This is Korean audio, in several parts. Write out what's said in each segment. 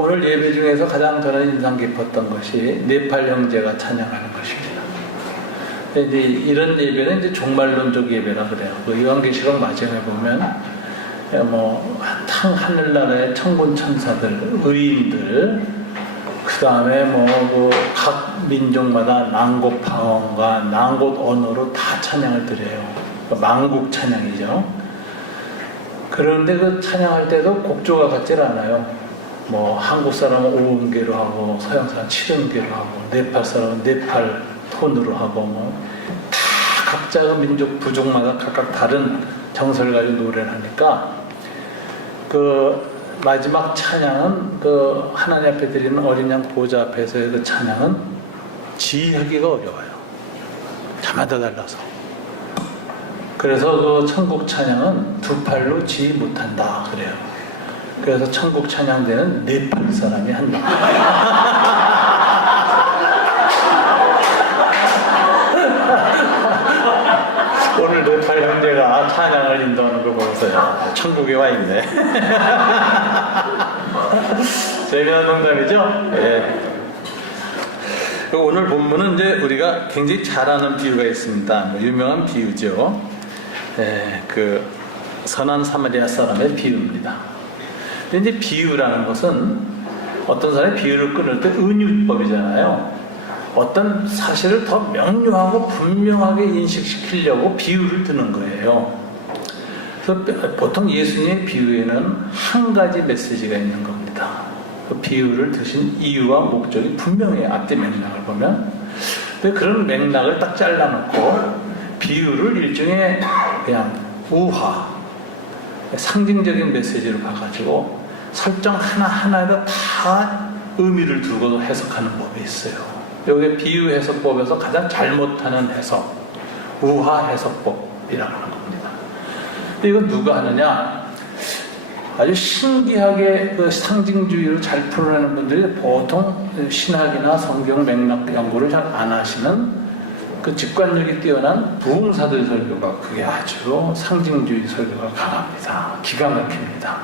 오늘 예배 중에서 가장 저는 인상 깊었던 것이 네팔 형제가 찬양하는 것입니다. 이제 이런 예배는 이제 종말론적 예배라 그래요. 그 요한계시록 마지막에 보면 하늘나라의 천군 천사들, 의인들, 그 다음에 각 민족마다 난곳 방언과 난곳 언어로 다 찬양을 드려요. 만국 찬양이죠. 그런데 그 찬양할 때도 곡조가 같질 않아요. 한국 사람은 5음계로 하고, 서양 사람은 7음계로 하고, 네팔 사람은 네팔 톤으로 하고, 다 각자 그 민족, 부족마다 각각 다른 정서를 가지고 노래를 하니까, 마지막 찬양은 하나님 앞에 드리는 어린 양 보좌 앞에서의 그 찬양은 지휘하기가 어려워요. 자마다 달라서. 그래서 그 천국 찬양은 두 팔로 지휘 못한다 그래요. 그래서 천국 찬양대는 네팔 사람이 한다. 오늘 네팔 형제가 찬양을 인도하는 거 보면서요, 천국에 와 있네. 재미난 농담이죠? 예. 오늘 본문은 이제 우리가 굉장히 잘 아는 비유가 있습니다. 유명한 비유죠. 예, 선한 사마리아 사람의 비유입니다. 근데 이제 비유라는 것은 어떤 사람이 비유를 끊을 때 은유법이잖아요. 어떤 사실을 더 명료하고 분명하게 인식시키려고 비유를 드는 거예요. 그래서 보통 예수님의 비유에는 한 가지 메시지가 있는 겁니다. 그 비유를 드신 이유와 목적이 분명해요. 앞뒤 맥락을 보면. 근데 그런 맥락을 딱 잘라놓고 비유를 일종의 그냥 우화, 상징적인 메시지로 봐가지고 설정 하나하나에다 다 의미를 두고 해석하는 법이 있어요. 여기 비유 해석법에서 가장 잘못하는 해석, 우화 해석법이라는 겁니다. 근데 이건 누가 하느냐? 아주 신기하게 그 상징주의를 잘 풀어내는 분들이 보통 신학이나 성경 맥락 연구를 잘 안 하시는 그 직관력이 뛰어난 부흥사들 설교가 그게 아주 상징주의 설교가 강합니다. 기가 막힙니다.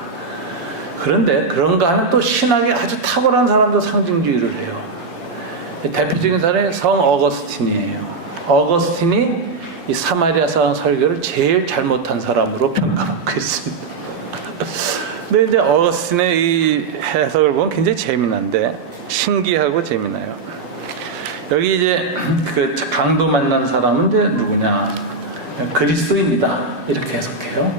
그런데 그런가 하면 또 신학이 아주 탁월한 사람도 상징주의를 해요. 대표적인 사람이 성 어거스틴이에요. 어거스틴이 이 사마리아 사람 설교를 제일 잘못한 사람으로 평가받고 있습니다. 근데 이제 어거스틴의 이 해석을 보면 굉장히 재미난데, 신기하고 재미나요. 여기 이제 강도 만난 사람은 이제 누구냐? 그리스도입니다. 이렇게 해석해요.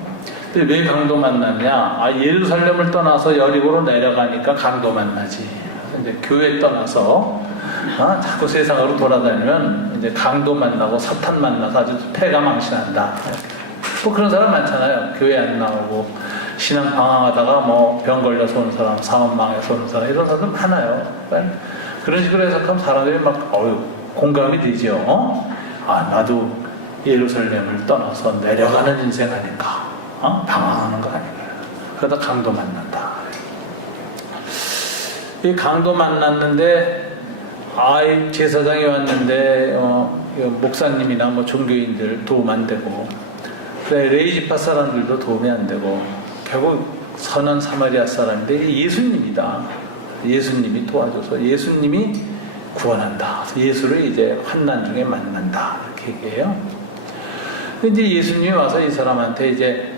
근데 왜 강도 만났냐? 예루살렘을 떠나서 여리고로 내려가니까 강도 만나지. 이제 교회 떠나서 자꾸 세상으로 돌아다니면 이제 강도 만나고 사탄 만나서 아주 패가 망신한다. 그런 사람 많잖아요. 교회 안 나오고 신앙 방황하다가 병 걸려서 온 사람, 사업 망해서 온 사람, 이런 사람 많아요. 그런 식으로 해석하면 사람들이 공감이 되죠. 나도 예루살렘을 떠나서 내려가는 인생 아닌가, 방황하는 거 아닌가. 그러다 강도 만난다. 이 강도 만났는데, 제사장이 왔는데 목사님이나 종교인들 도움 안 되고, 레이지파 사람들도 도움이 안 되고, 결국 선한 사마리아 사람인데 예수님이다. 예수님이 도와줘서 예수님이 구원한다. 예수를 이제 환난 중에 만난다. 이렇게 얘기해요. 근데 이제 예수님이 와서 이 사람한테 이제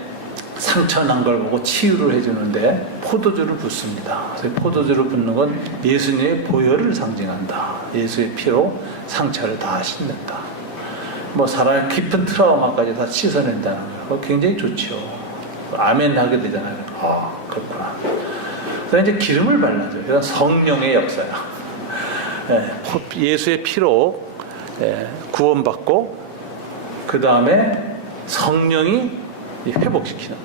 상처 난 걸 보고 치유를 해주는데 포도주를 붓습니다. 그래서 포도주를 붓는 건 예수님의 보혈을 상징한다. 예수의 피로 상처를 다 씻는다. 사람의 깊은 트라우마까지 다 씻어낸다는 거예요. 굉장히 좋죠. 아멘 하게 되잖아요. 그렇구나. 그래서 이제 기름을 발라줘요. 이건 성령의 역사야. 예수의 피로 구원받고, 그 다음에 성령이 회복시키는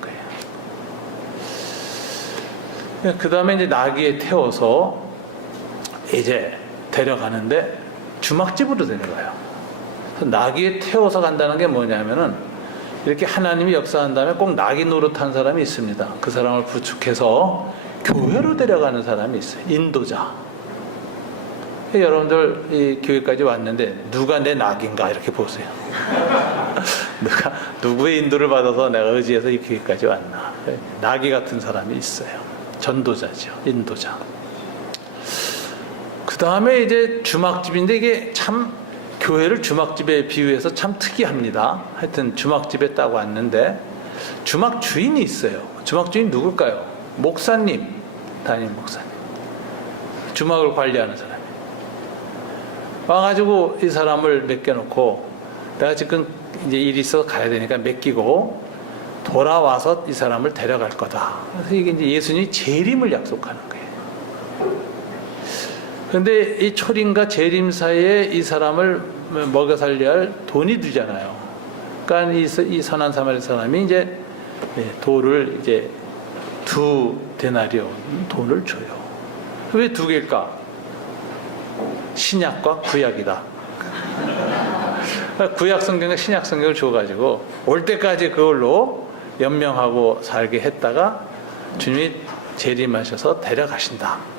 거예요. 그 다음에 이제 나귀에 태워서 이제 데려가는데 주막집으로 데려가요. 나귀에 태워서 간다는 게 뭐냐면은, 이렇게 하나님이 역사한 다음에 꼭 나귀 노릇한 사람이 있습니다. 그 사람을 부축해서 교회로 데려가는 사람이 있어요. 인도자. 여러분들 이 교회까지 왔는데 누가 내 낙인가 이렇게 보세요. 누구의 인도를 받아서 내가 의지해서 이 교회까지 왔나. 낙이 같은 사람이 있어요. 전도자죠. 인도자. 그 다음에 이제 주막집인데 이게 참 교회를 주막집에 비유해서 참 특이합니다. 하여튼 주막집에 딱 왔는데 주막 주인이 있어요. 주막 주인 누굴까요? 목사님, 담임 목사님. 주막을 관리하는 사람이. 와가지고 이 사람을 맡겨놓고 내가 지금 이제 일이 있어서 가야 되니까 맡기고 돌아와서 이 사람을 데려갈 거다. 그래서 이게 이제 예수님이 재림을 약속하는 거예요. 그런데 이 초림과 재림 사이에 이 사람을 먹여 살려야 할 돈이 들잖아요. 그러니까 이 선한 사마리 사람이 이제 돌을 이제 2데나리온 돈을 줘요. 왜 2개일까? 신약과 구약이다. 구약 성경과 신약 성경을 줘가지고 올 때까지 그걸로 연명하고 살게 했다가 주님이 재림하셔서 데려가신다.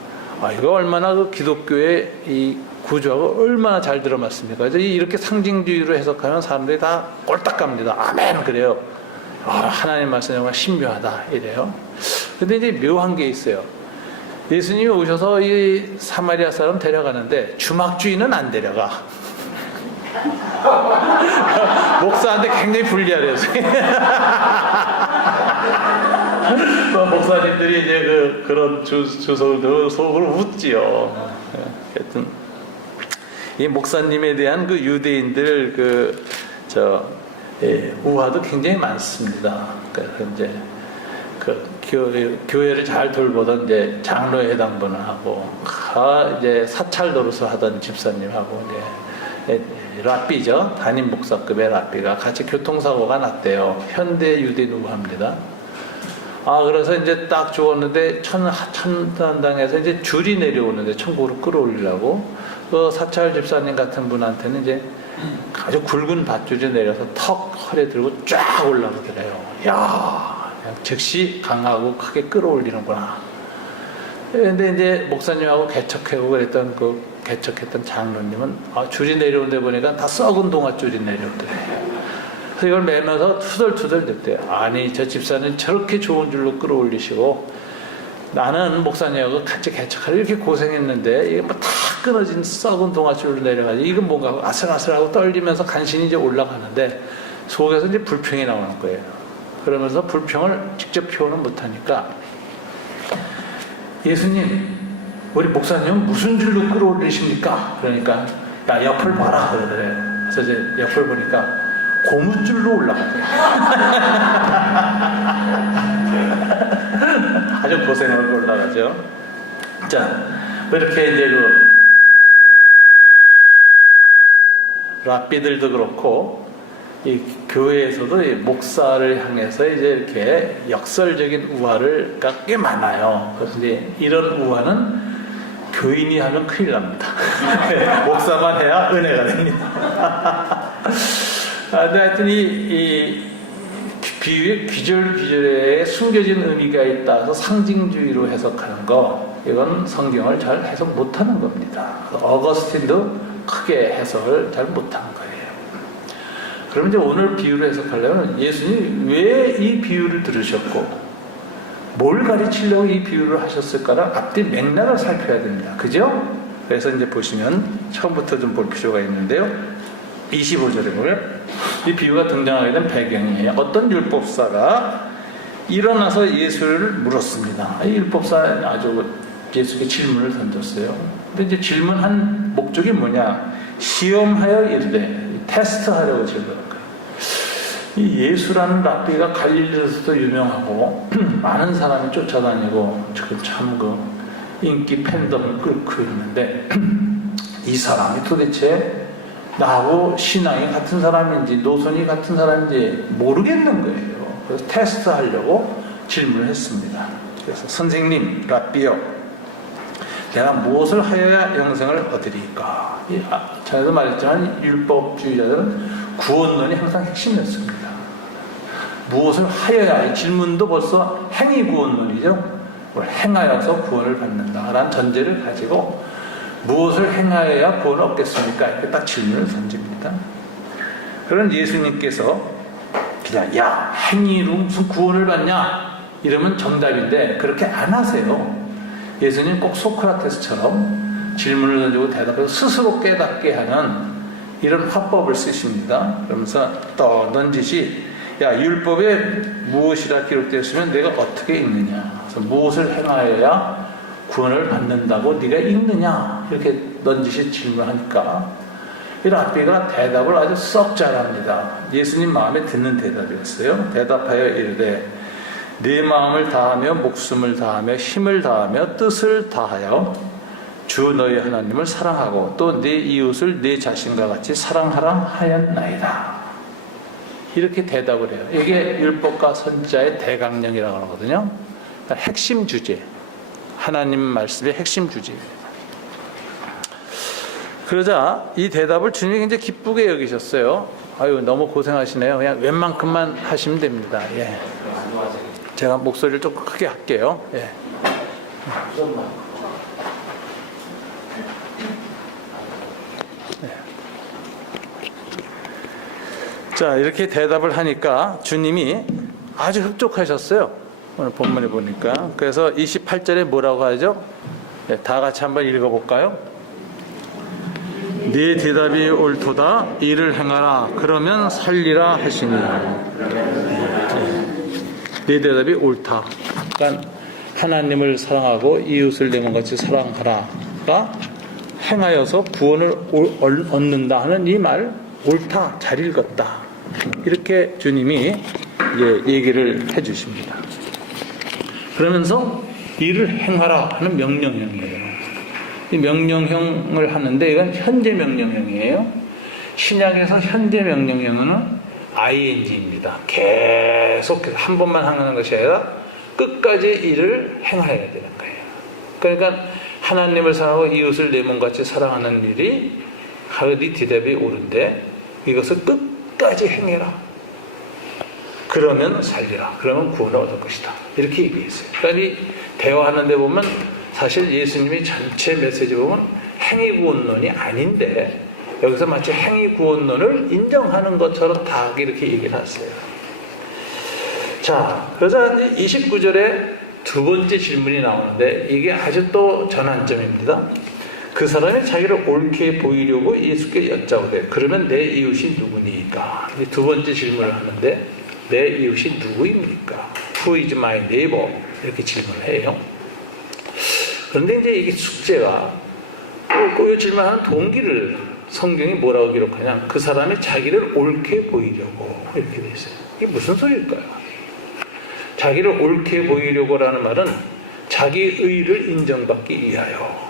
이거 얼마나 그 기독교의 이 구조하고 얼마나 잘 들어맞습니까? 그래서 이렇게 상징주의로 해석하면 사람들이 다 꼴딱 갑니다. 아멘 그래요. 하나님 말씀이 정말 신묘하다 이래요. 근데 이제 묘한 게 있어요. 예수님이 오셔서 이 사마리아 사람 데려가는데 주막주인은 안 데려가. 목사한테 굉장히 불리하래요. 목사님들이 이제 그런 주석을 속으로 웃지요. 하여튼 이 목사님에 대한 그 유대인들 우화도 굉장히 많습니다. 그래서 이제 교회를 잘 돌보던 이제 장로회 해당분하고 이제 사찰 노릇을 하던 집사님하고 이제 랍비죠. 담임 목사급의 랍비가 같이 교통사고가 났대요. 현대 유대인 우화입니다. 그래서 이제 딱 죽었는데 천단당에서 이제 줄이 내려오는데 천국으로 끌어올리려고 그 사찰 집사님 같은 분한테는 이제 아주 굵은 밧줄이 내려서 턱 허리에 들고 쫙 올라오더래요. 야, 즉시 강하고 크게 끌어올리는구나. 근데 이제 목사님하고 개척하고 그랬던 개척했던 장로님은 줄이 내려오는데 보니까 다 썩은 동아줄이 내려오더래요. 그래서 이걸 매면서 투덜투덜 댔대요. 아니 저 집사는 저렇게 좋은 줄로 끌어올리시고 나는 목사님하고 같이 개척하려 이렇게 고생했는데 이게 뭐 다 끊어진 썩은 동아줄로 내려가지고 이건 뭔가 아슬아슬하고 떨리면서 간신히 이제 올라가는데 속에서 이제 불평이 나오는 거예요. 그러면서 불평을 직접 표현은 못하니까 예수님 우리 목사님은 무슨 줄로 끌어올리십니까? 그러니까 야 옆을 봐라 그러더래요. 그래서 이제 옆을 보니까 고무줄로 올라가더래요. 아주 고생하고 올라가죠. 자, 이렇게 이제 랍비들도 그렇고 이 교회에서도 이 목사를 향해서 이제 이렇게 역설적인 우화를 꽤 많아요. 그래서 이제 이런 우화는 교인이 하면 큰일 납니다. 목사만 해야 은혜가 됩니다. 근데 하여튼 이 비유의 귀절귀절에 숨겨진 의미가 있다서 상징주의로 해석하는 거, 이건 성경을 잘 해석 못하는 겁니다. 어거스틴도 크게 해석을 잘 못한 거예요. 그러면 이제 오늘 비유를 해석하려면 예수님이 왜 이 비유를 들으셨고 뭘 가르치려고 이 비유를 하셨을까를 앞뒤 맥락을 살펴야 됩니다. 그죠? 그래서 이제 보시면 처음부터 좀 볼 필요가 있는데요. 25절에 보면 이 비유가 등장하게 된 배경이에요. 어떤 율법사가 일어나서 예수를 물었습니다. 이 율법사 아주 예수께 질문을 던졌어요. 근데 이제 질문한 목적이 뭐냐? 시험하여 이르되, 테스트하려고 질문한 거예요. 이 예수라는 랍비가 갈릴리에서도 유명하고 많은 사람이 쫓아다니고 지금 참 인기 팬덤을 끌고 있는데 이 사람이 도대체 나하고 신앙이 같은 사람인지 노선이 같은 사람인지 모르겠는 거예요. 그래서 테스트하려고 질문을 했습니다. 그래서 선생님, 랍비요, 내가 무엇을 하여야 영생을 얻으리까? 전에도 말했지만 율법주의자들은 구원론이 항상 핵심이었습니다. 무엇을 하여야, 이 질문도 벌써 행위 구원론이죠. 뭘 행하여서 구원을 받는다라는 전제를 가지고 무엇을 행하여야 구원을 얻겠습니까? 이렇게 딱 질문을 던집니다. 그런 예수님께서 그냥 야 행위로 무슨 구원을 받냐? 이러면 정답인데 그렇게 안 하세요. 예수님 꼭 소크라테스처럼 질문을 던지고 대답해서 스스로 깨닫게 하는 이런 화법을 쓰십니다. 그러면서 또 넌지시 야 율법에 무엇이라 기록되었으면 내가 어떻게 읽느냐. 그래서 무엇을 행하여야 구원을 받는다고 네가 읽느냐. 이렇게 넌지시 질문하니까 이 랍비가 대답을 아주 썩 잘합니다. 예수님 마음에 드는 대답이었어요. 대답하여 이르되 네 마음을 다하며 목숨을 다하며 힘을 다하며 뜻을 다하여 주 너희 하나님을 사랑하고 또 네 이웃을 네 자신과 같이 사랑하라 하였나이다. 이렇게 대답을 해요. 이게 율법과 선지자의 대강령이라고 하거든요. 그러니까 핵심 주제, 하나님 말씀의 핵심 주제예요. 그러자 이 대답을 주님이 굉장히 기쁘게 여기셨어요. 아유 너무 고생하시네요. 그냥 웬만큼만 하시면 됩니다. 예. 제가 목소리를 조금 크게 할게요. 예. 자, 이렇게 대답을 하니까 주님이 아주 흡족하셨어요. 오늘 본문에 보니까. 그래서 28절에 뭐라고 하죠? 네, 다 같이 한번 읽어볼까요? 네 대답이 옳도다. 이를 행하라. 그러면 살리라 하시니. 네 대답이 옳다. 그러니까 하나님을 사랑하고 이웃을 내 몸같이 사랑하라가 행하여서 구원을 얻는다 하는 이 말 옳다. 잘 읽었다. 이렇게 주님이 얘기를 해주십니다. 그러면서 이를 행하라 하는 명령형이에요. 이 명령형을 하는데 이건 현재 명령형이에요. 신약에서 현재 명령형은 ing입니다. 계속해서 한 번만 하는 것이 아니라 끝까지 이를 행하여야 되는 거예요. 그러니까 하나님을 사랑하고 이웃을 내 몸같이 사랑하는 일이 하으리 대답이 옳은데 이것을 끝까지 행해라. 그러면 살리라. 그러면 구원을 얻을 것이다. 이렇게 얘기했어요. 그러니까 이 대화하는 데 보면 사실 예수님이 전체 메시지 보면 행위구원론이 아닌데 여기서 마치 행위구원론을 인정하는 것처럼 다 이렇게 얘기를 했어요. 자, 그래서 이제 29절에 두 번째 질문이 나오는데 이게 아주 또 전환점입니다. 그 사람이 자기를 옳게 보이려고 예수께 여짜오되 그러면 내 이웃이 누구니까? 두 번째 질문을 하는데 내 이웃이 누구입니까? Who is my neighbor? 이렇게 질문을 해요. 그런데 이제 이게 숙제가 그 질문하는 동기를 성경이 뭐라고 기록하냐? 그 사람이 자기를 옳게 보이려고 이렇게 돼 있어요. 이게 무슨 소리일까요? 자기를 옳게 보이려고라는 말은 자기 의를 인정받기 위하여.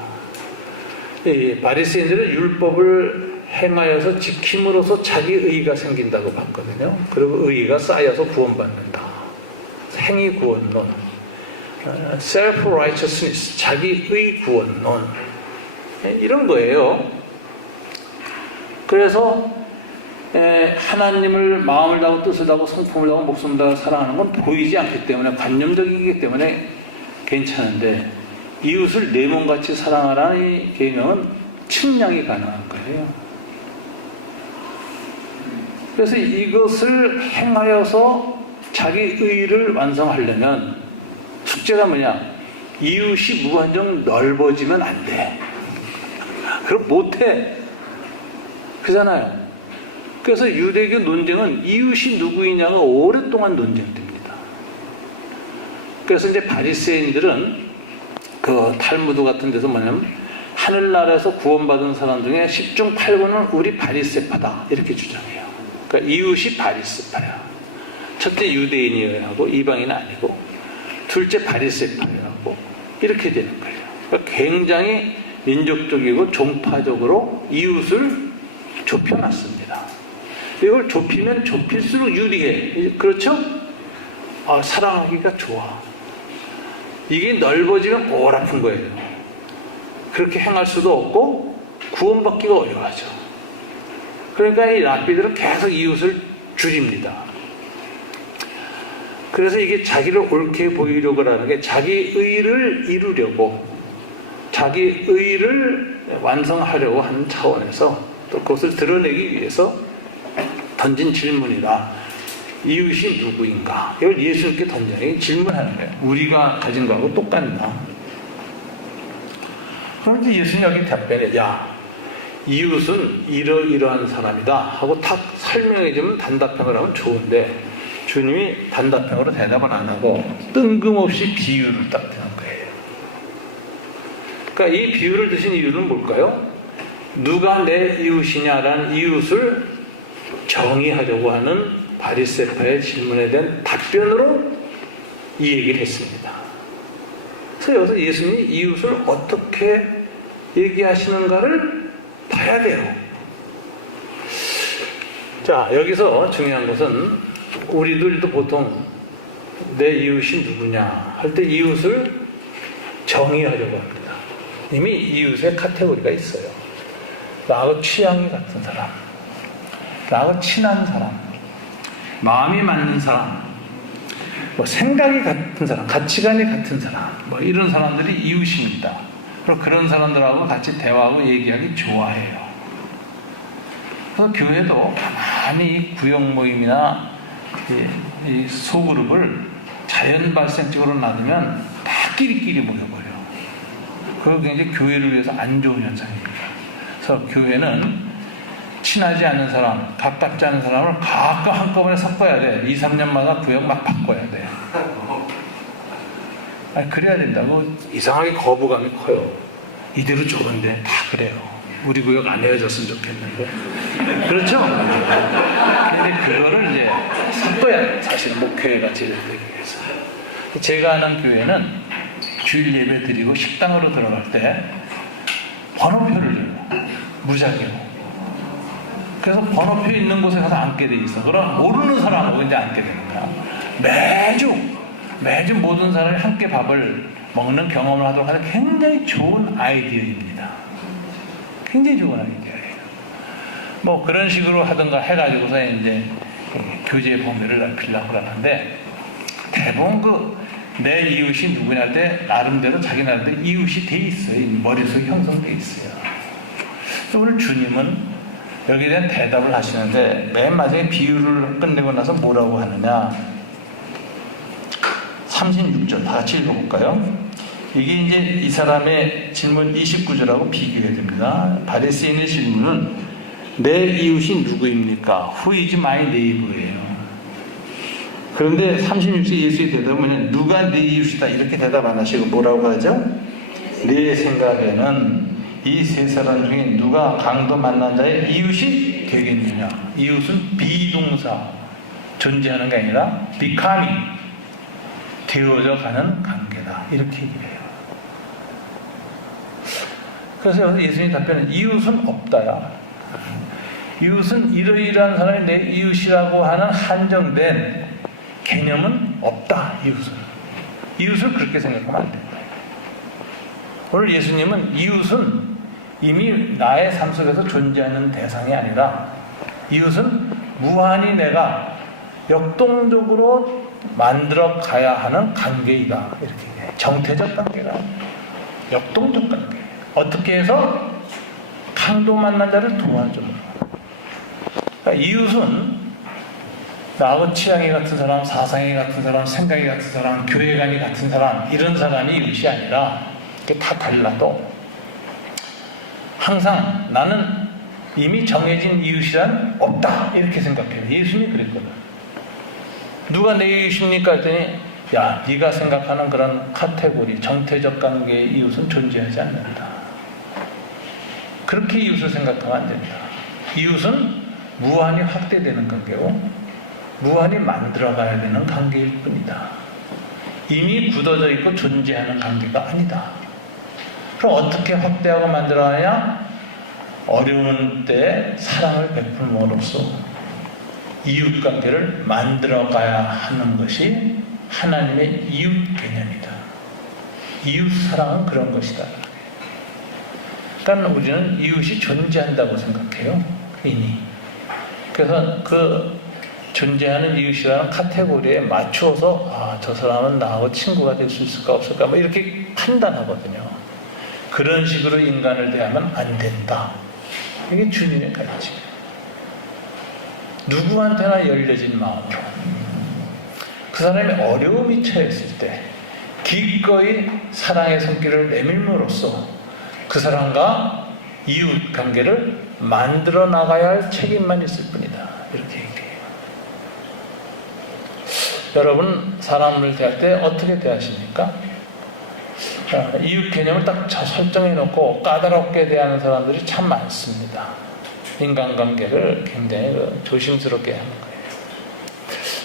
이 바리새인들은 율법을 행하여서 지킴으로써 자기 의가 생긴다고 봤거든요. 그리고 의가 쌓여서 구원받는다. 행위 구원론, self-righteousness, 자기의 구원론 이런 거예요. 그래서 하나님을 마음을 다하고 뜻을 다하고 성품을 다하고 목숨을 다하고 사랑하는 건 보이지 않기 때문에 관념적이기 때문에 괜찮은데 이웃을 내 몸같이 사랑하라는 이 계명은 측량이 가능한 거예요. 그래서 이것을 행하여서 자기 의를 완성하려면 숙제가 뭐냐? 이웃이 무한정 넓어지면 안 돼. 그럼 못해. 그잖아요. 그래서 유대교 논쟁은 이웃이 누구이냐가 오랫동안 논쟁됩니다. 그래서 이제 바리새인들은 그 탈무드 같은 데서 뭐냐면 하늘나라에서 구원받은 사람 중에 10중 8구는 우리 바리새파다 이렇게 주장해요. 그러니까 이웃이 바리새파야. 첫째 유대인이어야 하고 이방인은 아니고 둘째 바리새파라고 이렇게 되는 거예요. 그러니까 굉장히 민족적이고 종파적으로 이웃을 좁혀놨습니다. 이걸 좁히면 좁힐수록 유리해. 그렇죠? 사랑하기가 좋아. 이게 넓어지면 뭘 아픈 거예요. 그렇게 행할 수도 없고 구원받기가 어려워하죠. 그러니까 이 랍비들은 계속 이웃을 줄입니다. 그래서 이게 자기를 옳게 보이려고 하는 게 자기 의를 이루려고 자기 의를 완성하려고 하는 차원에서 또 그것을 드러내기 위해서 던진 질문이다. 이웃이 누구인가? 이걸 예수님께 던져요. 질문하는 거예요. 우리가 가진 거하고 똑같나? 그런데 예수님이 여기 답변해, 야, 이웃은 이러이러한 사람이다 하고 딱 설명해주면 단답형을 하면 좋은데, 주님이 단답형으로 대답을 안 하고 뜬금없이 비유를 딱 드는 거예요. 그러니까 이 비유를 드신 이유는 뭘까요? 누가 내 이웃이냐라는 이웃을 정의하려고 하는 바리새파의 질문에 대한 답변으로 이 얘기를 했습니다. 그래서 여기서 예수님이 이웃을 어떻게 얘기하시는가를 봐야 돼요. 자, 여기서 중요한 것은 우리들도 보통 내 이웃이 누구냐 할 때 이웃을 정의하려고 합니다. 이미 이웃의 카테고리가 있어요. 나하고 취향이 같은 사람, 나하고 친한 사람, 마음이 맞는 사람, 뭐 생각이 같은 사람, 가치관이 같은 사람, 뭐 이런 사람들이 이웃입니다. 그리고 그런 사람들하고 같이 대화하고 얘기하기 좋아해요. 그래서 교회도 가만히 구역 모임이나 이 소그룹을 자연 발생적으로 놔두면 다 끼리끼리 모여버려요. 그거 굉장히 교회를 위해서 안 좋은 현상입니다. 그래서 교회는 친하지 않은 사람, 가깝지 않은 사람을 가끔 한꺼번에 섞어야 돼. 2, 3년마다 구역 막 바꿔야 돼. 아니, 그래야 된다고. 이상하게 거부감이 커요. 이대로 좋은데 다 그래요. 우리 구역 안 헤어졌으면 좋겠는데. 그렇죠? 근데 그거를 이제 섞어야 돼. 사실 목회가 제대되기 위해서. 제가 아는 교회는 주일 예배 드리고 식당으로 들어갈 때 번호표를 줘요. 무작위로. 그래서 번호표 있는 곳에 가서 앉게 돼 있어. 그럼 모르는 사람하고 이제 앉게 되는 거야. 매주 모든 사람이 함께 밥을 먹는 경험을 하도록 하는 굉장히 좋은 아이디어입니다. 굉장히 좋은 아이디어예요. 뭐 그런 식으로 하든가 해가지고서 이제 교제의 범위를 넓히려고 하는데, 대부분 내 이웃이 누구냐 할 때 나름대로 자기 나름대로 이웃이 돼 있어요. 머릿속에 형성돼 있어요. 오늘 주님은 여기에 대한 대답을 하시는데, 맨 마지막에 비유를 끝내고 나서 뭐라고 하느냐. 36절 다 같이 읽어볼까요? 이게 이제 이 사람의 질문 29절하고 비교해야 됩니다. 바리새인의 질문은 내 이웃이 누구입니까? Who is my neighbor예요. 그런데 36절 예수의 대답은 누가 내 이웃이다 이렇게 대답 안 하시고 뭐라고 하죠? 내 생각에는 이 세 사람 중에 누가 강도 만난 자의 이웃이 되겠느냐. 이웃은 비동사, 존재하는 게 아니라 becoming, 되어져 가는 관계다 이렇게 얘기해요. 그래서 여기서 예수님의 답변은 이웃은 없다야. 이웃은 이러이러한 사람이 내 이웃이라고 하는 한정된 개념은 없다. 이웃을 그렇게 생각하면 안 된다. 오늘 예수님은 이웃은 이미 나의 삶 속에서 존재하는 대상이 아니라, 이웃은 무한히 내가 역동적으로 만들어 가야 하는 관계이다 이렇게 얘기해요. 정태적 관계가 역동적 관계. 어떻게 해서 강도 만난 자를 도와줍니다. 그러니까 이웃은 나하고 취향이 같은 사람, 사상이 같은 사람, 생각이 같은 사람, 교회관이 같은 사람, 이런 사람이 이웃이 아니라, 이게 다 달라도 항상 나는 이미 정해진 이웃이란 없다 이렇게 생각해요. 예수님이 그랬거든. 누가 내 이웃입니까 했더니, 야, 네가 생각하는 그런 카테고리, 정태적 관계의 이웃은 존재하지 않는다. 그렇게 이웃을 생각하면 안 됩니다. 이웃은 무한히 확대되는 관계고 무한히 만들어가야 되는 관계일 뿐이다. 이미 굳어져 있고 존재하는 관계가 아니다. 그럼 어떻게 확대하고 만들어가냐? 어려운 때 사랑을 베풀므로써 이웃관계를 만들어가야 하는 것이 하나님의 이웃 개념이다. 이웃 사랑은 그런 것이다. 그러니까 우리는 이웃이 존재한다고 생각해요. 이미. 그래서 그 존재하는 이웃이라는 카테고리에 맞추어서 저 사람은 나하고 친구가 될 수 있을까 없을까 뭐 이렇게 판단하거든요. 그런 식으로 인간을 대하면 안 된다. 이게 주님의 가르침이에요. 누구한테나 열려진 마음으로 그 사람이 어려움이 처했을 때 기꺼이 사랑의 손길을 내밀므로써 그 사람과 이웃 관계를 만들어 나가야 할 책임만 있을 뿐이다. 이렇게 얘기해요. 여러분, 사람을 대할 때 어떻게 대하십니까? 이웃 개념을 딱 설정해 놓고 까다롭게 대하는 사람들이 참 많습니다. 인간관계를 굉장히 조심스럽게 하는 거예요.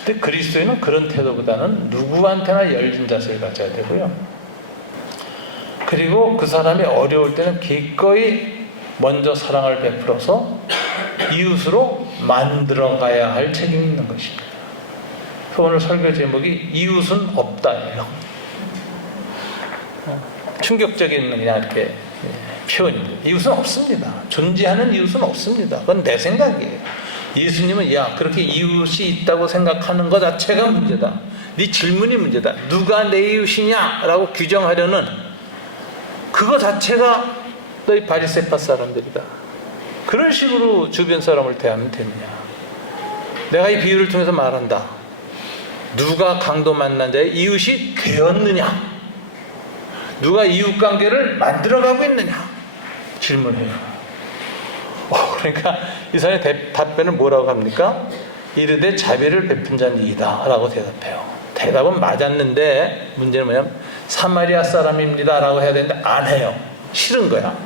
근데 그리스도인은 그런 태도보다는 누구한테나 열린 자세를 가져야 되고요. 그리고 그 사람이 어려울 때는 기꺼이 먼저 사랑을 베풀어서 이웃으로 만들어가야 할 책임이 있는 것입니다. 그래서 오늘 설교 제목이 이웃은 없다예요. 충격적인 그냥 이렇게 표현입니다. 이웃은 없습니다. 존재하는 이웃은 없습니다. 그건 내 생각이에요. 예수님은 야, 그렇게 이웃이 있다고 생각하는 것 자체가 문제다. 네 질문이 문제다. 누가 내 이웃이냐? 라고 규정하려는 그거 자체가 너희 바리새파 사람들이다. 그런 식으로 주변 사람을 대하면 되느냐? 내가 이 비유를 통해서 말한다. 누가 강도 만난 자의 이웃이 되었느냐? 누가 이웃관계를 만들어가고 있느냐? 질문해요. 그러니까 이 사람의 답변은 뭐라고 합니까? 이르되 자비를 베푼 자는 이다 라고 대답해요. 대답은 맞았는데 문제는 뭐냐면 사마리아 사람입니다 라고 해야 되는데 안 해요. 싫은 거야.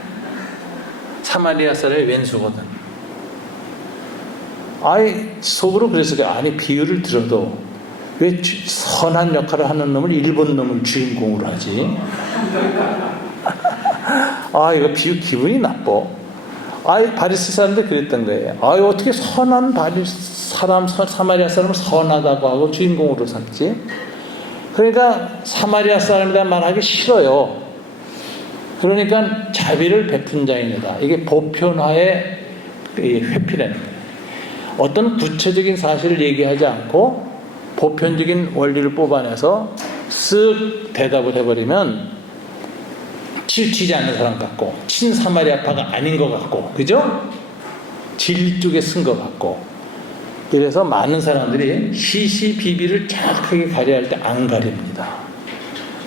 사마리아 사람이 왼수거든. 속으로 그래서 아니 비유를 들어도 왜 선한 역할을 하는 놈을 일본 놈을 주인공으로 하지? 이거 비유 기분이 나빠. 바리새 사람들 그랬던 거예요. 어떻게 선한 사마리아 사람을 선하다고 하고 주인공으로 삼지? 그러니까 사마리아 사람이라 말하기 싫어요. 그러니까 자비를 베푼 자이다. 이게 보편화의 회피라는 거예요. 어떤 구체적인 사실을 얘기하지 않고 보편적인 원리를 뽑아내서 쓱 대답을 해버리면 치우치지 않는 사람 같고 친사마리아파가 아닌 것 같고, 그죠? 진리 쪽에 쓴 것 같고. 그래서 많은 사람들이 시시비비를 정확하게 가려야 할 때 안 가립니다.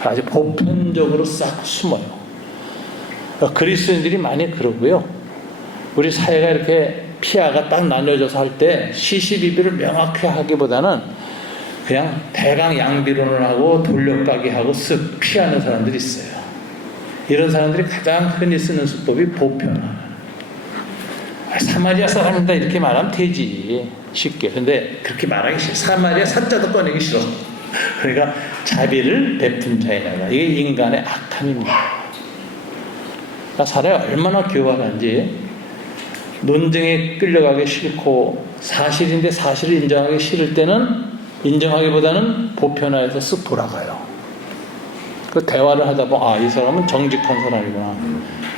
아주 보편적으로 싹 숨어요. 그리스도인들이 많이 그러고요. 우리 사회가 이렇게 피아가 딱 나눠져서 할 때 시시비비를 명확히 하기보다는 그냥 대강 양비론을 하고 돌려가기 하고 쓱 피하는 사람들이 있어요. 이런 사람들이 가장 흔히 쓰는 수법이 보편화. 사마리아 사람이다 이렇게 말하면 되지, 쉽게. 근데 그렇게 말하기 싫어. 사마리아 사자도 꺼내기 싫어. 그러니까 자비를 베푼 자이다. 이게 인간의 악함입니다. 그러니까 사람이 얼마나 교활한지, 논쟁에 끌려가기 싫고 사실인데 사실을 인정하기 싫을 때는 인정하기보다는 보편화해서 쓱 돌아가요. 그 대화를 하다 보면 이 사람은 정직한 사람이구나,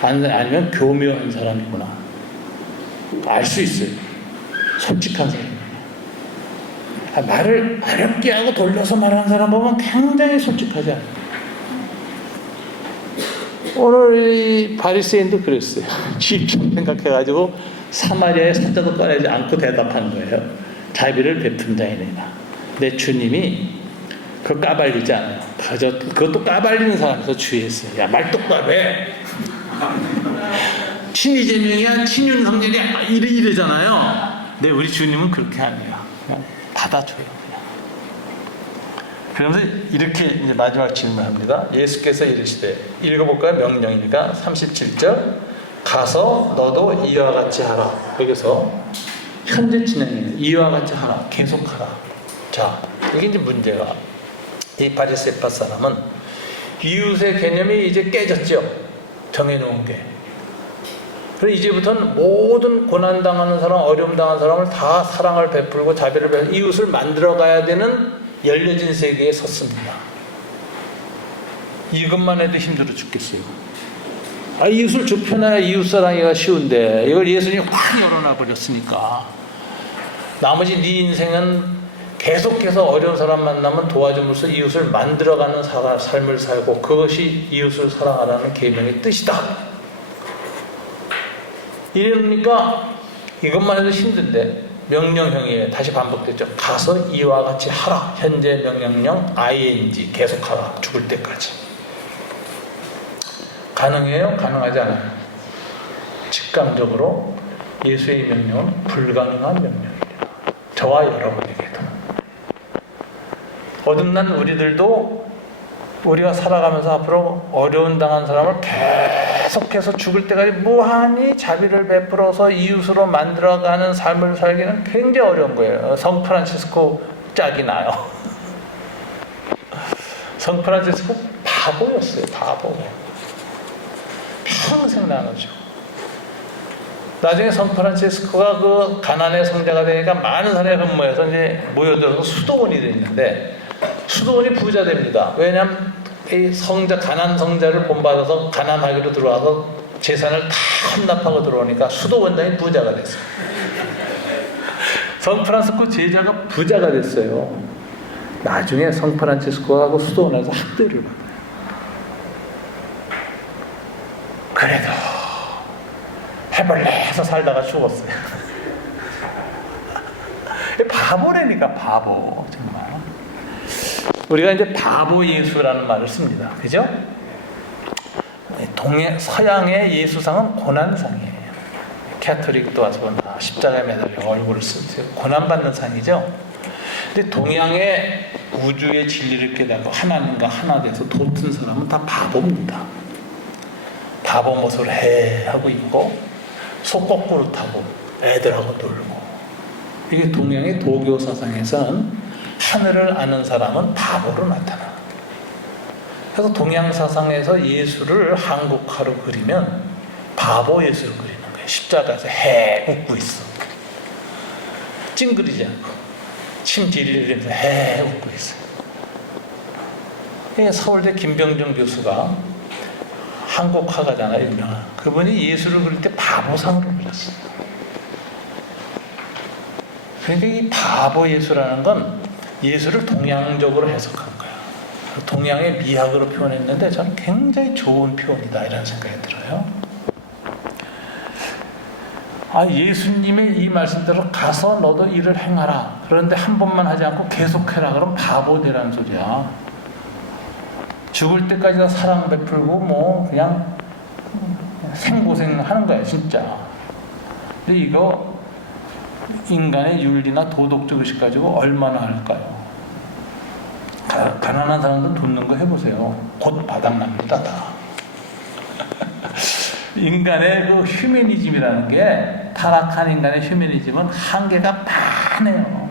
아니면 교묘한 사람이구나 알 수 있어요. 솔직한 사람이구나. 말을 어렵게 하고 돌려서 말하는 사람 보면 굉장히 솔직하지 않아요. 오늘 이 바리새인도 그랬어요. 지금 생각해가지고 사마리아의 사자도 꺼내지 않고 대답한 거예요. 자비를 베푼 자이니라. 내 주님이 그걸 까발리지 않아요. 그것도 까발리는 사람에서 주의했어요. 야, 말 똑바로 해. 친이재명이야, 친윤석열이야, 이러잖아요. 근데 우리 주님은 그렇게 안 해요. 받아줘요. 그러면서 이렇게 이제 마지막 질문합니다. 예수께서 이르시되, 읽어볼까요? 명령이니까 37절. 가서 너도 이와 같이 하라. 여기서 현재 진행이에요. 이와 같이 하라. 계속하라. 자, 이게 이제 문제가, 이 바리새파 사람은 이웃의 개념이 이제 깨졌죠. 정해놓은 게. 그래서 이제부터는 모든 고난당하는 사람, 어려움당하는 사람을 다 사랑을 베풀고 자비를 베풀고 이웃을 만들어가야 되는 열려진 세계에 섰습니다. 이것만 해도 힘들어 죽겠어요. 이웃을 좁혀놔야 이웃사랑이가 쉬운데 이걸 예수님이 확 열어놔 버렸으니까 나머지 네 인생은 계속해서 어려운 사람 만나면 도와줌으로써 이웃을 만들어가는 삶을 살고, 그것이 이웃을 사랑하라는 계명의 뜻이다. 이러니까 이것만 해도 힘든데 명령형이에요. 다시 반복됐죠. 가서 이와 같이 하라. 현재 명령형 ing 계속하라. 죽을 때까지. 가능해요? 가능하지 않아요? 직감적으로 예수의 명령은 불가능한 명령입니다. 저와 여러분에게도. 거듭난 우리들도 우리가 살아가면서 앞으로 어려운 당한 사람을 계속해서 죽을 때까지 무한히 자비를 베풀어서 이웃으로 만들어가는 삶을 살기는 굉장히 어려운 거예요. 성 프란치스코 짝이 나요. 성 프란치스코 바보였어요. 바보. 평생 나누죠. 나중에 성 프란치스코가 그 가난의 성자가 되니까 많은 사람이 모여서 이제 모여들어서 수도원이 됐는데, 수도원이 부자 됩니다. 왜냐하면 이 가난 성자를 본받아서 가난하기로 들어와서 재산을 다 헌납하고 들어오니까 수도원장이 부자가 됐어요. 성 프란치스코 제자가 부자가 됐어요. 나중에 성 프란치스코하고 수도원에서 학대를 받아요. 그래도 해볼래 해서 살다가 죽었어요. 바보라니까, 바보. 정말. 우리가 이제 바보 예수라는 말을 씁니다. 그죠? 서양의 예수상은 고난상이에요. 캐톨릭도 와서 십자가에 매달려 얼굴을 쓰세요. 고난받는 상이죠. 근데 동양의 우주의 진리를 깨닫고 하나님과 하나 돼서 돋은 사람은 다 바보입니다. 바보 모습을 하고 있고 속 거꾸로 타고 애들하고 놀고. 이게 동양의 도교 사상에서는 하늘을 아는 사람은 바보로 나타나. 그래서 동양 사상에서 예수를 한국화로 그리면 바보 예수를 그리는 거예요. 십자가에서 웃고 있어. 찡그리지 않고 침 질리면서 웃고 있어. 서울대 김병준 교수가 한국화가잖아요, 유명한. 그분이 예수를 그릴 때 바보상으로 그렸어요. 그러니까 이 바보 예수라는 건 예수를 동양적으로 해석한 거예요. 동양의 미학으로 표현했는데 저는 굉장히 좋은 표현이다 이런 생각이 들어요. 예수님의 이 말씀대로 가서 너도 일을 행하라. 그런데 한 번만 하지 않고 계속해라. 그럼 바보 되라는 소리야. 죽을 때까지 다 사랑 베풀고 그냥 생고생하는 거야 진짜. 근데 이거 인간의 윤리나 도덕적 의식 가지고 얼마나 할까요? 가난한 사람들 돕는 거 해보세요. 곧 바닥납니다 다. 인간의 그 휴머니즘이라는 게, 타락한 인간의 휴머니즘은 한계가 많아요.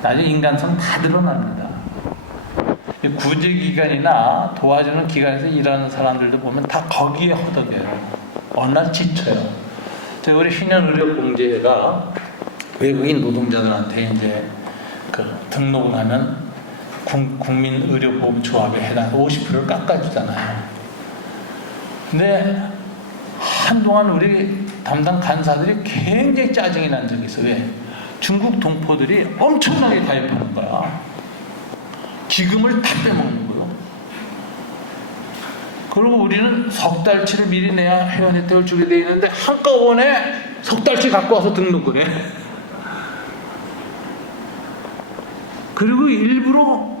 나중에 인간성 다 드러납니다. 구제기관이나 도와주는 기관에서 일하는 사람들도 보면 다 거기에 허덕여요. 어느 날 지쳐요. 우리 신현의료공제가 외국인 노동자들한테 이제 등록을 하면 국민의료보험조합에 해당해서 50%를 깎아주잖아요. 근데 한동안 우리 담당 간사들이 굉장히 짜증이 난 적이 있어요. 왜? 중국 동포들이 엄청나게 가입하는 거야. 기금을 다 빼먹는 거예요. 그리고 우리는 석 달치를 미리 내야 회원 혜택을 주게 돼 있는데 한꺼번에 석 달치 갖고 와서 등록을 해. 그리고 일부러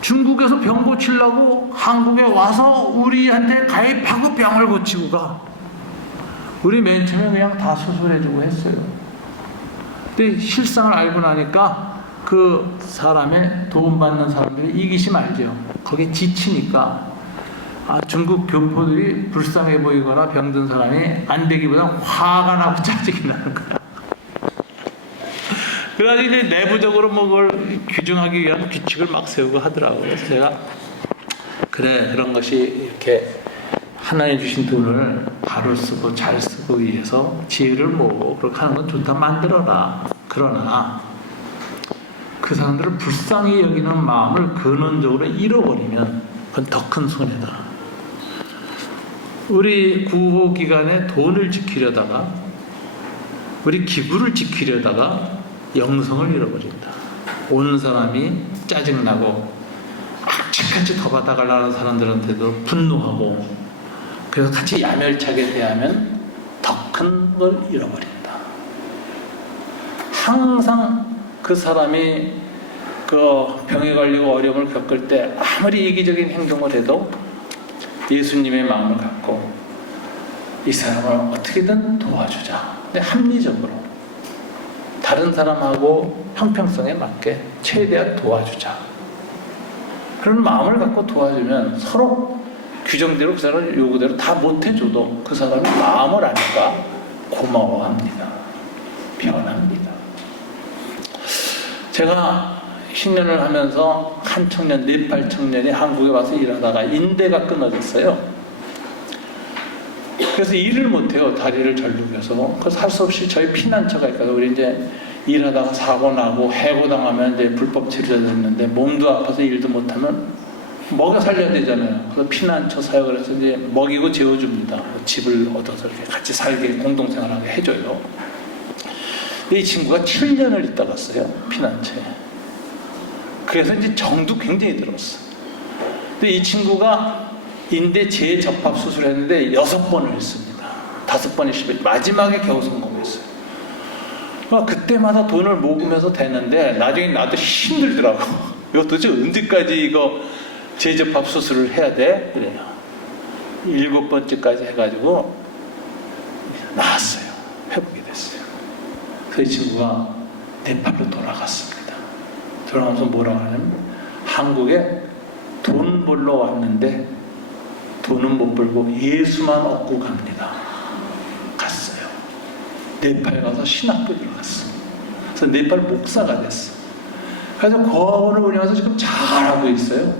중국에서 병 고치려고 한국에 와서 우리한테 가입하고 병을 고치고 가. 우리 맨 처음에 그냥 다 수술해주고 했어요. 근데 실상을 알고 나니까 그 사람의 도움받는 사람들이 이기심 알죠? 거기에 지치니까 중국 교포들이 불쌍해 보이거나 병든 사람이 안 되기보다 화가 나고 짜증이 나는 거야. 그래가지고 이제 내부적으로 그걸 규정하기 위한 규칙을 막 세우고 하더라고요. 그래서 제가 그런 것이 이렇게 하나님 주신 돈을 바로 쓰고 잘 쓰고 위해서 지혜를 모으고 그렇게 하는 건 좋다, 만들어라. 그러나 그 사람들을 불쌍히 여기는 마음을 근원적으로 잃어버리면 그건 더 큰 손해다. 우리 구호기관의 돈을 지키려다가, 우리 기구를 지키려다가 영성을 잃어버린다. 온 사람이 짜증나고 악착같이 더 받아가려는 사람들한테도 분노하고, 그래서 같이 야멸차게 대하면 더 큰 걸 잃어버린다. 항상 그 사람이 그 병에 걸리고 어려움을 겪을 때 아무리 이기적인 행동을 해도 예수님의 마음을 갖고 이 사람을 어떻게든 도와주자. 근데 합리적으로 다른 사람하고 형평성에 맞게 최대한 도와주자. 그런 마음을 갖고 도와주면 서로 규정대로 그 사람을 요구대로 다 못해줘도 그 사람이 마음을 아니까 고마워합니다. 변합니다. 제가 10년을 하면서 한 청년, 네팔 청년이 한국에 와서 일하다가 인대가 끊어졌어요. 그래서 일을 못해요. 다리를 절룩해서. 그래서 할 수 없이 저희 피난처가 있거든요. 우리 이제 일하다가 사고 나고 해고당하면 이제 불법 체류됐는데 몸도 아파서 일도 못하면 먹여 살려야 되잖아요. 그래서 피난처 사역을 해서 이제 먹이고 재워줍니다. 집을 얻어서 이렇게 같이 살게 공동생활하게 해줘요. 이 친구가 7년을 있다 갔어요. 피난처에. 그래서 이제 정도 굉장히 들었어. 근데 이 친구가 인대 재접합 수술을 했는데 6번을 했습니다. 5번이 실패. 마지막에 겨우 성공했어요. 그때마다 돈을 모으면서 되는데 나중에 나도 힘들더라고. 이거 도대체 언제까지 이거 재접합 수술을 해야 돼? 그래요. 7번째까지 해가지고 나았어요. 회복이 됐어요. 그 친구가 네팔로 돌아갔습니다. 돌아가면서 뭐라고 하냐면 한국에 돈 벌러 왔는데 돈은 못 벌고 예수만 얻고 갑니다. 갔어요. 네팔 가서 신학교 들어갔어. 그래서 네팔 목사가 됐어. 그래서 고아원을 운영해서 지금 잘하고 있어요.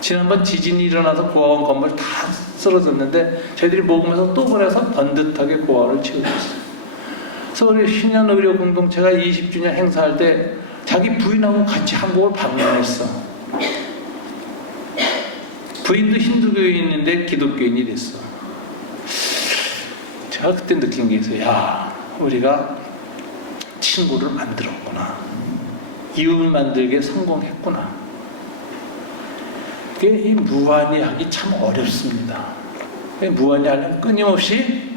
지난번 지진이 일어나서 고아원 건물 다 쓰러졌는데 저희들이 먹으면서 또 그래서 번듯하게 고아원을 치우고 있어요. 그래서 우리 신년 의료 공동체가 20주년 행사할 때 자기 부인하고 같이 한국을 방문했어. 부인도 힌두교인인데 기독교인이 됐어. 제가 그때 느낀 게 있어요. 야, 우리가 친구를 만들었구나. 이웃을 만들기에 성공했구나. 그게 이 무한히 하기 참 어렵습니다. 무한히 하려면 끊임없이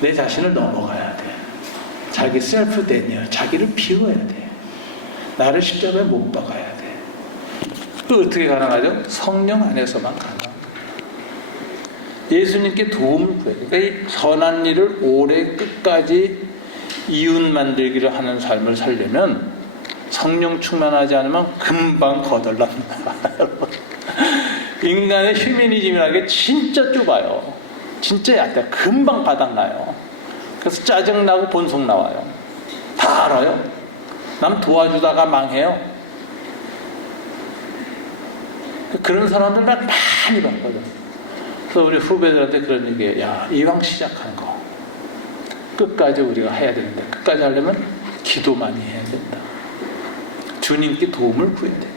내 자신을 넘어가야 돼. 자기 셀프 데니얼, 자기를 비워야 돼. 나를 십자가에 못 박아야 돼. 또 어떻게 가능하죠? 성령 안에서만 가능합니다. 예수님께 도움을 구해야 돼. 그러니까 이 선한 일을 오래 끝까지 이웃 만들기를 하는 삶을 살려면 성령 충만하지 않으면 금방 거덜납니다. 인간의 휴머니즘이라는 게 진짜 좁아요. 진짜 얕아요. 금방 바닥나요. 그래서 짜증나고 본성 나와요. 다 알아요. 남 도와주다가 망해요. 그런 사람들 난 많이 봤거든. 그래서 우리 후배들한테 그런 얘기해요. 야, 이왕 시작한 거 끝까지 우리가 해야 되는데 끝까지 하려면 기도 많이 해야 된다. 주님께 도움을 구해야 된다.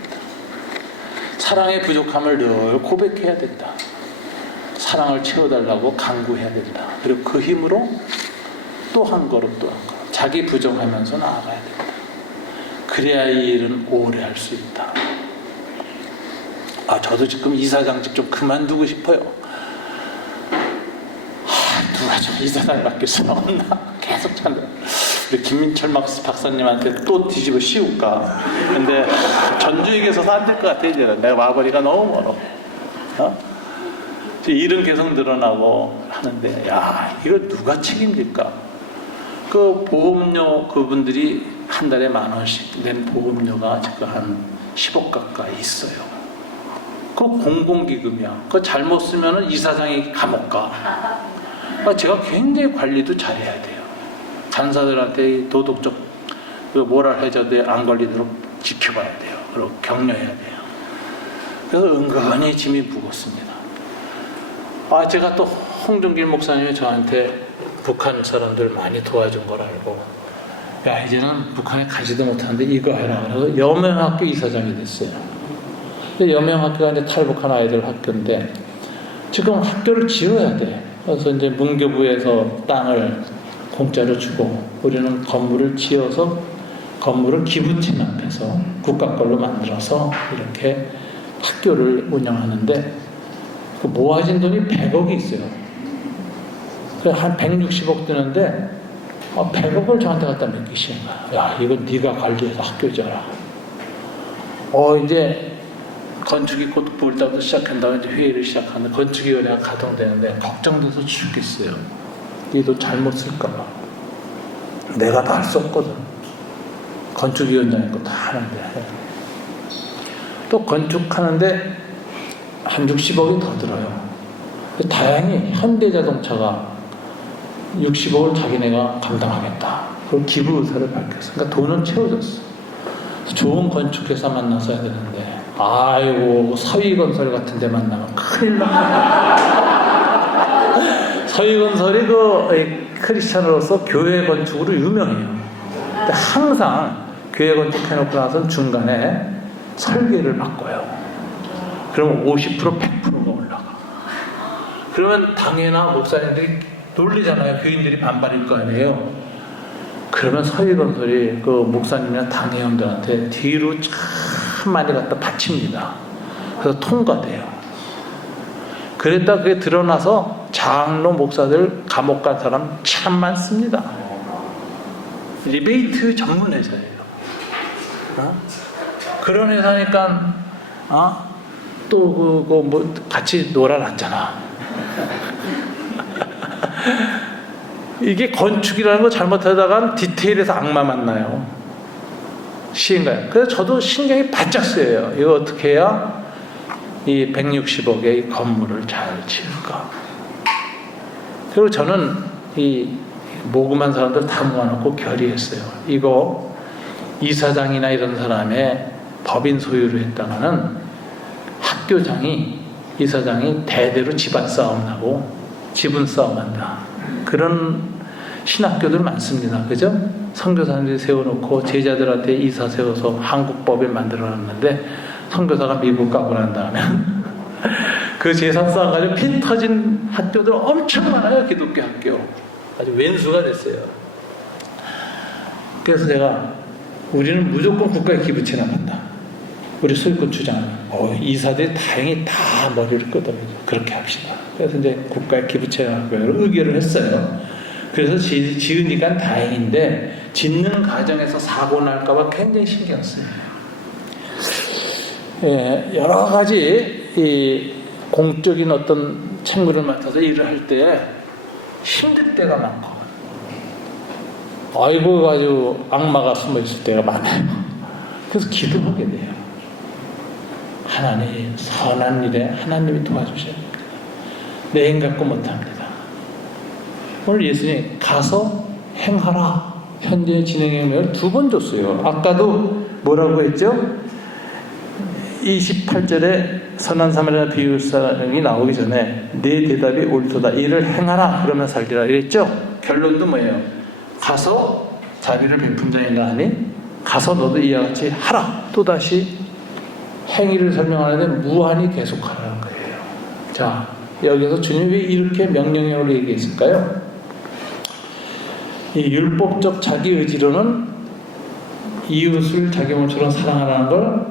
사랑의 부족함을 늘 고백해야 된다. 사랑을 채워달라고 간구해야 된다. 그리고 그 힘으로 또 한 걸음 또 한 걸음 자기 부정하면서 나아가야 된다. 그래야 이 일은 오래 할 수 있다. 저도 지금 이사장직 좀 그만두고 싶어요. 누가 좀 이사장 맡길 수 없나? 계속 찾는. 우리 김민철 박사님한테 또 뒤집어 씌울까? 근데 전주에 계셔서 안 될 것 같아, 이제는. 내가 와버리가 너무 멀어. 일은 계속 늘어나고 하는데, 야, 이걸 누가 책임질까? 그 보험료 그분들이 한 달에 10,000원씩 낸 보험료가 지금 한 10억 가까이 있어요. 그거 공공기금이야. 그거 잘못 쓰면은 이사장이 감옥 가. 제가 굉장히 관리도 잘해야 돼요. 간사들한테 도덕적 모랄 해저드에 안 걸리도록 지켜봐야 돼요. 그리고 격려해야 돼요. 그래서 은근히 짐이 무겁습니다. 제가 또 홍종길 목사님이 저한테 북한 사람들 많이 도와준 걸 알고, 야, 이제는 북한에 가지도 못하는데 이거 해라. 그래서 여명학교 이사장이 됐어요. 근데 여명학교가 이제 탈북한 아이들 학교인데 지금 학교를 지어야 돼. 그래서 이제 문교부에서 땅을 공짜로 주고 우리는 건물을 지어서 건물을 기부 체납해서 국가 걸로 만들어서 이렇게 학교를 운영하는데 그 모아진 돈이 100억이 있어요. 한 160억 드는데 100억을 저한테 갖다 맡기시는 거야. 야, 이거 네가 관리해서 학교 지어라. 이제 건축이 곧 보일 때부터 시작한다고 이제 회의를 시작하는데 건축위원회가 가동되는데 걱정돼서 죽겠어요. 얘도 잘못 쓸까봐. 내가 다 할 수 없거든. 건축위원장이 거 다 하는데. 또 건축하는데 한 60억이 더 들어요. 다행히 현대자동차가 60억을 자기네가 감당하겠다. 그걸 기부 의사를 밝혔어. 그러니까 돈은 채워졌어. 좋은 건축회사 만나서야 되는데, 아이고 서희건설 같은 데 만나면 큰일 나. 서희건설이 그 크리스찬으로서 교회 건축으로 유명해요. 근데 항상 교회 건축해놓고 나서는 중간에 설계를 바꿔요. 그러면 50% 100%가 올라가. 그러면 당회나 목사님들이 놀리잖아요. 교인들이 반발일 거 아니에요. 그러면 서희건설이 그 목사님이나 당회원들한테 뒤로 참 많이 갖다 바칩니다. 그래서 통과돼요. 그랬다 그게 드러나서 장로 목사들 감옥 간 사람 참 많습니다. 리베이트 전문 회사예요. 그런 회사니까 또 그거 뭐 같이 놀아놨잖아. 이게 건축이라는 거 잘못하다간 디테일에서 악마 만나요. 시인가요? 그래서 저도 신경이 바짝 쓰여요. 이거 어떻게 해야 이 160억의 이 건물을 잘 지을까? 그리고 저는 이 모금한 사람들 다 모아놓고 결의했어요. 이거 이사장이나 이런 사람의 법인 소유로 했다가는 학교장이 이사장이 대대로 집안 싸움 나고 지분 싸움 한다. 그런 신학교들 많습니다. 그죠? 선교사님들이 세워놓고 제자들한테 이사 세워서 한국법인 만들어놨는데 선교사가 미국 가고 난 다음에 그 재산 쌓아가지고 피 터진 학교들 엄청 많아요. 기독교 학교. 아주 왼수가 됐어요. 그래서 제가 우리는 무조건 국가에 기부채 나간다. 우리 소유권 주장하는 이사들이 다행히 다 머리를 끄덕이죠. 그렇게 합시다. 그래서 이제 국가에 기부채 나가기로 의결을 했어요. 그래서 지으니까 다행인데 짓는 과정에서 사고 날까봐 굉장히 신경 써요. 예, 여러 가지 이 공적인 어떤 책무를 맡아서 일을 할 때 힘들 때가 많고, 아이고 아주 악마가 숨어 있을 때가 많아요. 그래서 기도하게 돼요. 하나님 선한 일에 하나님이 도와주셔야 됩니다. 내 힘 갖고 못합니다. 오늘 예수님 가서 행하라. 현재 진행의 명을 2번 줬어요. 아까도 뭐라고 했죠? 28절에 선한 사마리아 비유 사람이 나오기 전에 네 대답이 옳도다. 이를 행하라. 그러면 살리라. 이랬죠? 결론도 뭐예요? 가서 자비를 베푼 자인가 하니 가서 너도 이와 같이 하라. 또다시 행위를 설명하는데 무한히 계속하라는 거예요. 자, 여기서 주님이 왜 이렇게 명령형으로 얘기했을까요? 이 율법적 자기 의지로는 이웃을 자기 몸처럼 사랑하라는 걸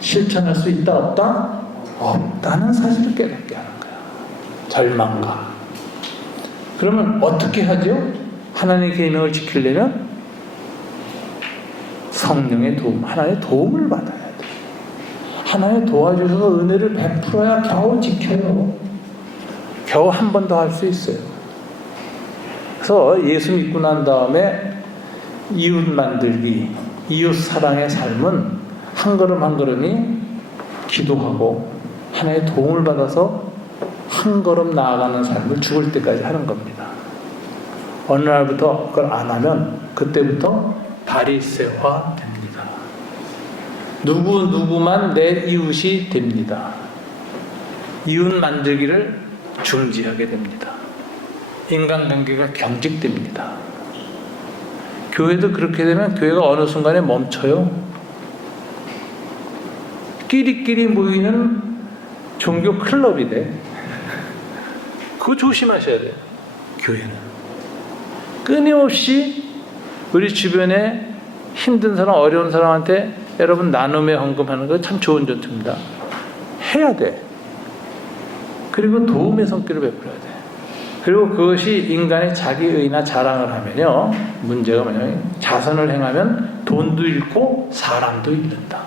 실천할 수 있다 없다? 없다는 사실을 깨닫게 하는 거야. 절망과. 그러면 어떻게 하죠? 하나님의 계명을 지키려면 성령의 도움, 하나님의 도움을 받아야 돼. 하나님 도와주셔서 은혜를 베풀어야 겨우 지켜요. 겨우 한 번 더 할 수 있어요. 그래서 예수 믿고 난 다음에 이웃 만들기, 이웃 사랑의 삶은 한 걸음 한 걸음이 기도하고 하나님의 도움을 받아서 한 걸음 나아가는 삶을 죽을 때까지 하는 겁니다. 어느 날부터 그걸 안 하면 그때부터 바리새화 됩니다. 누구만 내 이웃이 됩니다. 이웃 만들기를 중지하게 됩니다. 인간관계가 경직됩니다. 교회도 그렇게 되면 교회가 어느 순간에 멈춰요. 끼리끼리 모이는 종교 클럽이 돼. 그거 조심하셔야 돼요. 교회는 끊임없이 우리 주변에 힘든 사람, 어려운 사람한테 여러분 나눔에 헌금하는 거 참 좋은 전투입니다. 해야 돼. 그리고 도움의 손길을 베풀어야 돼. 그리고 그것이 인간의 자기의나 자랑을 하면요, 문제가 뭐냐면 자선을 행하면 돈도 잃고 사람도 잃는다.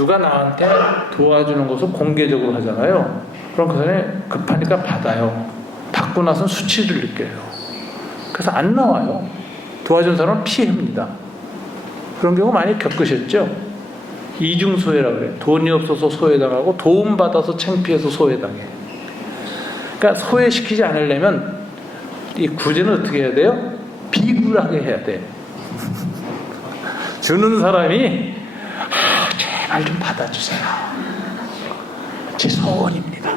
누가 나한테 도와주는 것을 공개적으로 하잖아요. 그럼 그 사람이 급하니까 받아요. 받고 나서 수치를 느껴요. 그래서 안 나와요. 도와준 사람은 피합니다. 그런 경우 많이 겪으셨죠? 이중소외라고 그래요. 돈이 없어서 소외당하고 도움받아서 창피해서 소외당해. 그러니까 소외시키지 않으려면 이 구제는 어떻게 해야 돼요? 비굴하게 해야 돼요. 주는 사람이 제발 좀 받아주세요. 제 소원입니다.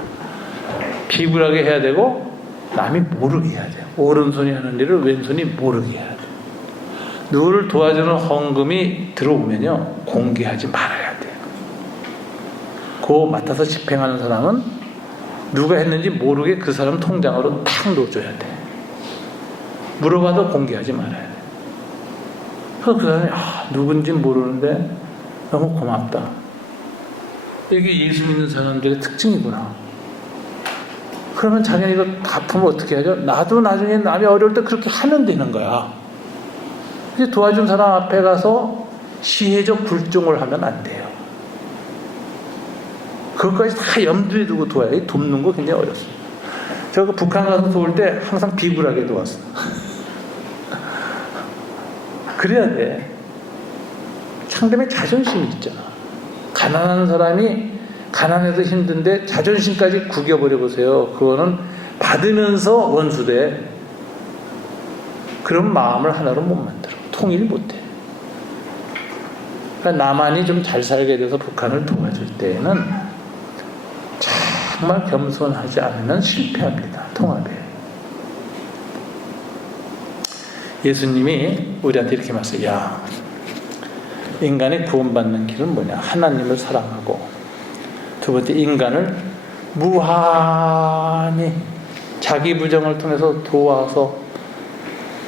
비굴하게 해야 되고 남이 모르게 해야 돼요. 오른손이 하는 일을 왼손이 모르게 해야 돼요. 누구를 도와주는 헌금이 들어오면요 공개하지 말아야 돼요. 그거 맡아서 집행하는 사람은 누가 했는지 모르게 그 사람 통장으로 탁 넣어줘야 돼. 물어봐도 공개하지 말아야 돼. 그래서 그 사람이 누군지 모르는데 너무 고맙다. 이게 예수 믿는 사람들의 특징이구나. 그러면 자기가 이거 갚으면 어떻게 하죠? 나도 나중에 남이 어려울 때 그렇게 하면 되는 거야. 이제 도와준 사람 앞에 가서 시혜적 굴종을 하면 안 돼요. 그것까지 다 염두에 두고 도와야 돕는 거 굉장히 어렵습니다. 제가 북한 가서 도울 때 항상 비굴하게 도왔어. 그래야 돼. 상대방의 자존심이 있잖아. 가난한 사람이 가난해도 힘든데 자존심까지 구겨버려 보세요. 그거는 받으면서 원수돼. 그런 마음을 하나로 못 만들어. 통일 못해. 그러니까 남한이 좀 잘 살게 돼서 북한을 도와줄 때에는 정말 겸손하지 않으면 실패합니다. 통합에. 예수님이 우리한테 이렇게 말씀해요. 야, 인간이 구원받는 길은 뭐냐? 하나님을 사랑하고, 두 번째 인간을 무한히 자기 부정을 통해서 도와서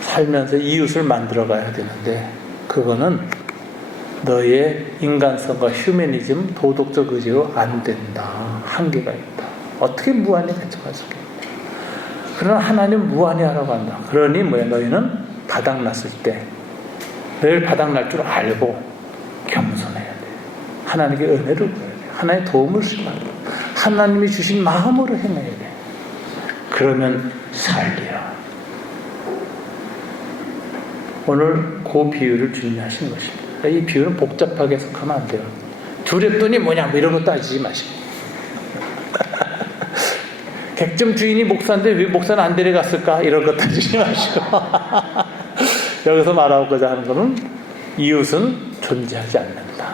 살면서 이웃을 만들어 가야 되는데, 그거는 너의 인간성과 휴머니즘, 도덕적 의지로 안 된다. 한계가 있다. 어떻게 무한히 같이 갈 수 있겠냐? 그러나 하나님 무한히 하라고 한다. 그러니 뭐야? 너희는 바닥났을 때 너희를 바닥날 줄 알고 겸손해야 돼. 하나님께 은혜를 구해야 돼. 하나님의 도움을 쓰면 돼. 하나님이 주신 마음으로 행해야 돼. 그러면 살리라. 오늘 그 비유를 주님이 하신 것입니다. 이 비유는 복잡하게 해석하면 안 돼요. 두렵더니 뭐냐 뭐 이런 거 따지지 마시고. 객점 주인이 목사인데 왜 목사는 안 데려갔을까? 이런 거 따지지 마시고. 여기서 말하고자 하는 것은 이웃은 존재하지 않는다.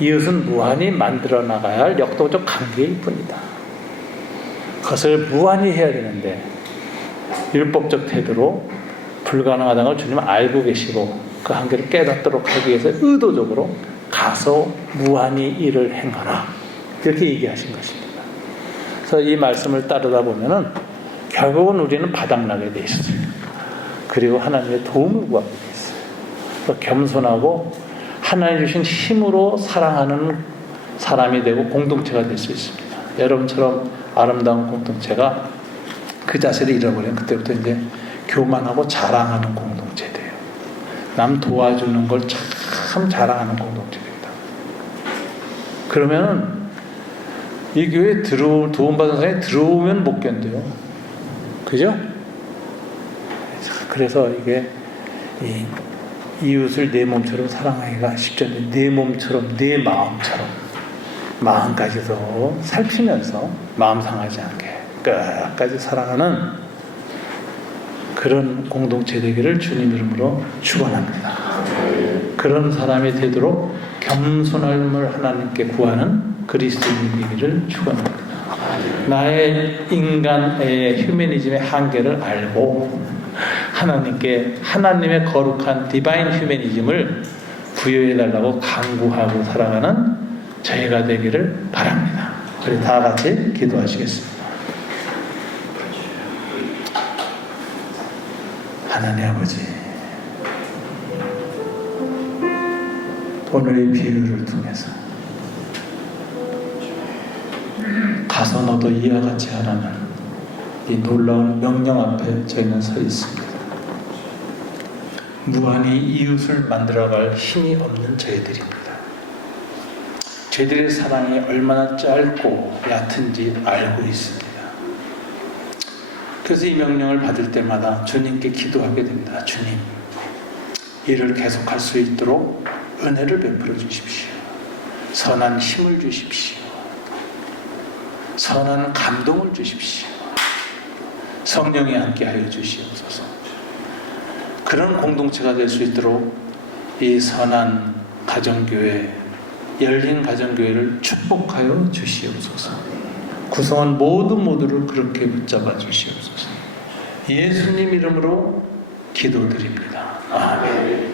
이웃은 무한히 만들어 나가야 할 역동적 관계일 뿐이다. 그것을 무한히 해야 되는데 율법적 태도로 불가능하다는 걸 주님은 알고 계시고 그 한계를 깨닫도록 하기 위해서 의도적으로 가서 무한히 일을 행하라 이렇게 얘기하신 것입니다. 그래서 이 말씀을 따르다 보면은 결국은 우리는 바닥나게 돼 있어요. 그리고 하나님의 도움을 구하게 돼 있어요. 겸손하고 하나님 주신 힘으로 사랑하는 사람이 되고 공동체가 될 수 있습니다. 여러분처럼 아름다운 공동체가 그 자세를 잃어버리면 그때부터 이제 교만하고 자랑하는 공동체 돼요. 남 도와주는 걸 참 자랑하는 공동체 됩니다. 그러면 이 교회에 도움받은 사람이 들어오면 못 견뎌요. 그죠? 그래서 이게 이웃을 내 몸처럼 사랑하기가 쉽지 않은데 내 몸처럼 내 마음처럼 마음까지도 살피면서 마음 상하지 않게 끝까지 사랑하는 그런 공동체 되기를 주님 이름으로 축원합니다. 그런 사람이 되도록 겸손함을 하나님께 구하는 그리스도인이 되기를 축원합니다. 나의 인간의 휴머니즘의 한계를 알고 하나님께 하나님의 거룩한 디바인 휴머니즘을 부여해달라고 간구하고 살아가는 저희가 되기를 바랍니다. 우리 다 같이 기도하시겠습니다. 하나님 아버지, 오늘의 비유를 통해서 가서 너도 이와 같이 하라는 이 놀라운 명령 앞에 저희는 서 있습니다. 무한히 이웃을 만들어갈 힘이 없는 저희들입니다. 저희들의 사랑이 얼마나 짧고 얕은지 알고 있습니다. 그래서 이 명령을 받을 때마다 주님께 기도하게 됩니다. 주님, 일을 계속할 수 있도록 은혜를 베풀어 주십시오. 선한 힘을 주십시오. 선한 감동을 주십시오. 성령이 함께하여 주시옵소서. 그런 공동체가 될 수 있도록 이 선한 가정교회, 열린 가정교회를 축복하여 주시옵소서. 구성원 모두를 그렇게 붙잡아 주시옵소서. 예수님 이름으로 기도드립니다. 아멘.